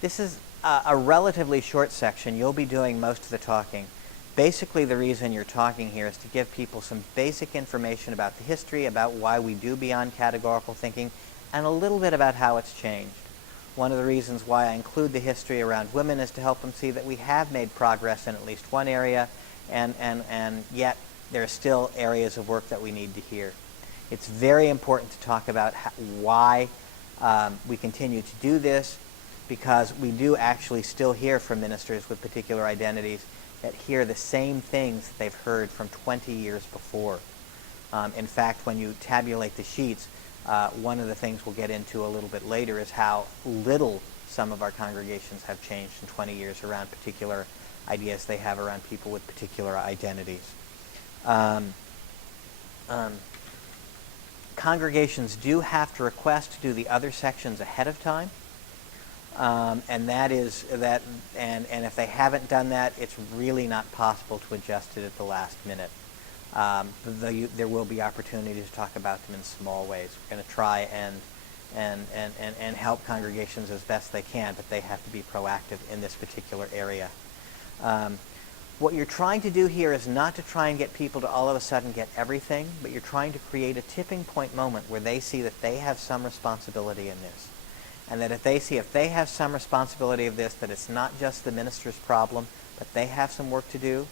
This is a relatively short section. You'll be doing most of the talking. Basically, the reason you're talking here is to give people some basic information about the history, about why we do beyond categorical thinking, and a little bit about how it's changed. One of the reasons why I include the history around women is to help them see that we have made progress in at least one area, and yet there are still areas of work that we need to hear. It's very important to talk about why we continue to do this, because we do actually still hear from ministers with particular identities that hear the same things that they've heard from 20 years before. In fact, when you tabulate the sheets, one of the things we'll get into a little bit later is how little some of our congregations have changed in 20 years around particular ideas they have around people with particular identities. Congregations do have to request to do the other sections ahead of time. And that is that, and if they haven't done that, it's really not possible to adjust it at the last minute. There will be opportunities to talk about them in small ways. We're going to try and help congregations as best they can, but they have to be proactive in this particular area. What you're trying to do here is not to try and get people to all of a sudden get everything, but you're trying to create a tipping point moment where they see that they have some responsibility in this. And that if they have some responsibility of this, that it's not just the minister's problem, but they have some work to do,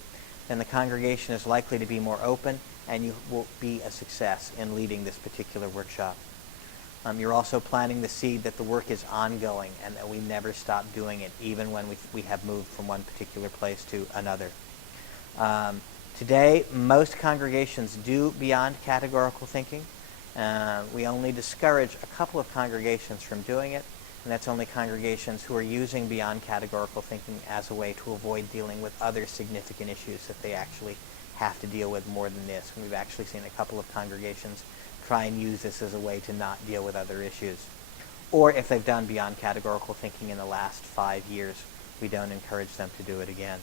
then the congregation is likely to be more open, and you will be a success in leading this particular workshop. You're also planting the seed that the work is ongoing and that we never stop doing it, even when we have moved from one particular place to another. Today, most congregations do beyond categorical thinking. We only discourage a couple of congregations from doing it, and that's only congregations who are using beyond categorical thinking as a way to avoid dealing with other significant issues that they actually have to deal with more than this. And we've actually seen a couple of congregations try and use this as a way to not deal with other issues. Or if they've done beyond categorical thinking in the last 5 years, we don't encourage them to do it again.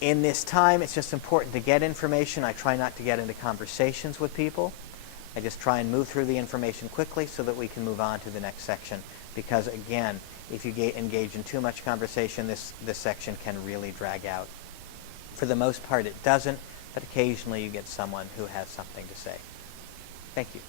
In this time, it's just important to get information. I try not to get into conversations with people. I just try and move through the information quickly so that we can move on to the next section. Because again, if you engage in too much conversation, this section can really drag out. For the most part, it doesn't, but occasionally you get someone who has something to say. Thank you.